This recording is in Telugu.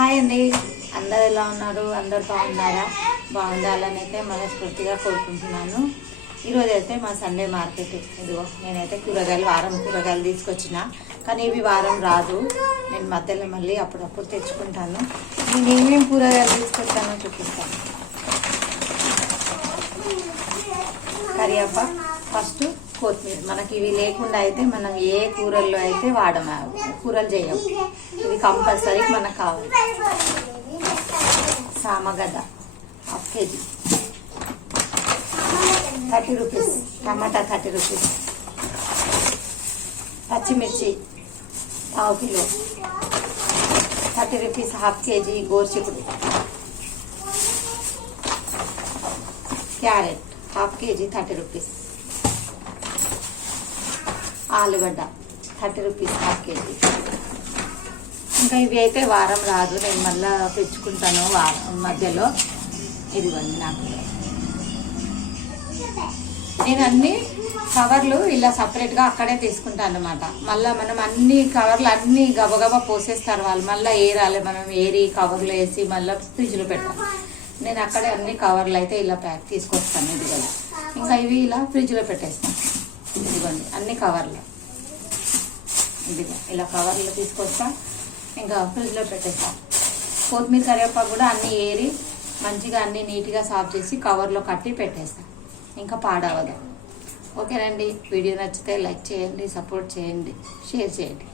హాయ్ అండి. అందరు ఎలా ఉన్నారు? అందరు బాగున్నారా బాగుండాలని అయితే మనస్ఫూర్తిగా కోరుకుంటున్నాను. ఈరోజు అయితే మా సండే మార్కెట్. ఇదిగో నేనైతే కూరగాయలు వారం కూరగాయలు తీసుకొచ్చిన. కానీ ఇవి వారం రాదు. నేను మధ్యలో మళ్ళీ అప్పుడప్పుడు తెచ్చుకుంటాను. నేను ఏమేమి కూరగాయలు తీసుకొచ్చానో చూపిస్తాను. కరివేపాకు ఫస్ట్ కొత్తిమీర మనకి ఇవి లేకుండా అయితే మనం ఏ కూరల్లో అయితే వాడము. కూరలు చేయము. ఇవి కంపల్సరీ మనకు కావాలి. సామగడ్డ హాఫ్ కేజీ. Thirty rupees. టమాటా థర్టీ రూపీస్. పచ్చిమిర్చి పావు kilo. Thirty rupees half KG గోర్చికుడు carrot half KG thirty rupees. ఆలుగడ్డ థర్టీ రూపీస్ హాఫ్ కేజీ. ఇంకా ఇవి అయితే వారం రాదు నేను మళ్ళా తెచ్చుకుంటాను వారం మధ్యలో. ఇదిగోండి నాకు. నేను అన్ని కవర్లు ఇలా సపరేట్గా అక్కడే తీసుకుంటాను అనమాట మళ్ళీ మనం అన్ని కవర్లు అన్నీ గబగబా పోసేస్తారు వాళ్ళు. మళ్ళీ ఏరాలి మనం ఏరి కవర్లు వేసి మళ్ళీ ఫ్రిడ్జ్లో పెట్టాలి నేను అక్కడే అన్ని కవర్లు అయితే ఇలా ప్యాక్ తీసుకొస్తాను ఇదిగో ఇంకా ఇవి ఇలా ఫ్రిడ్జ్లో పెట్టేస్తాను. ఇదిగోండి అన్ని కవర్లు. ఇదిగో ఇలా కవర్లో తీసుకొస్తా. ఇంకా ఫ్రిడ్జ్లో పెట్టేస్తా. కొత్తిమీర కరివేపాకు కూడా అన్నీ ఏరి మంచిగా అన్నీ నీట్గా సాఫ్ చేసి కవర్లో కట్టి పెట్టేస్తా. ఇంకా పాడవదు. ఓకేనండి. వీడియో నచ్చితే లైక్ చేయండి సపోర్ట్ చేయండి షేర్ చేయండి.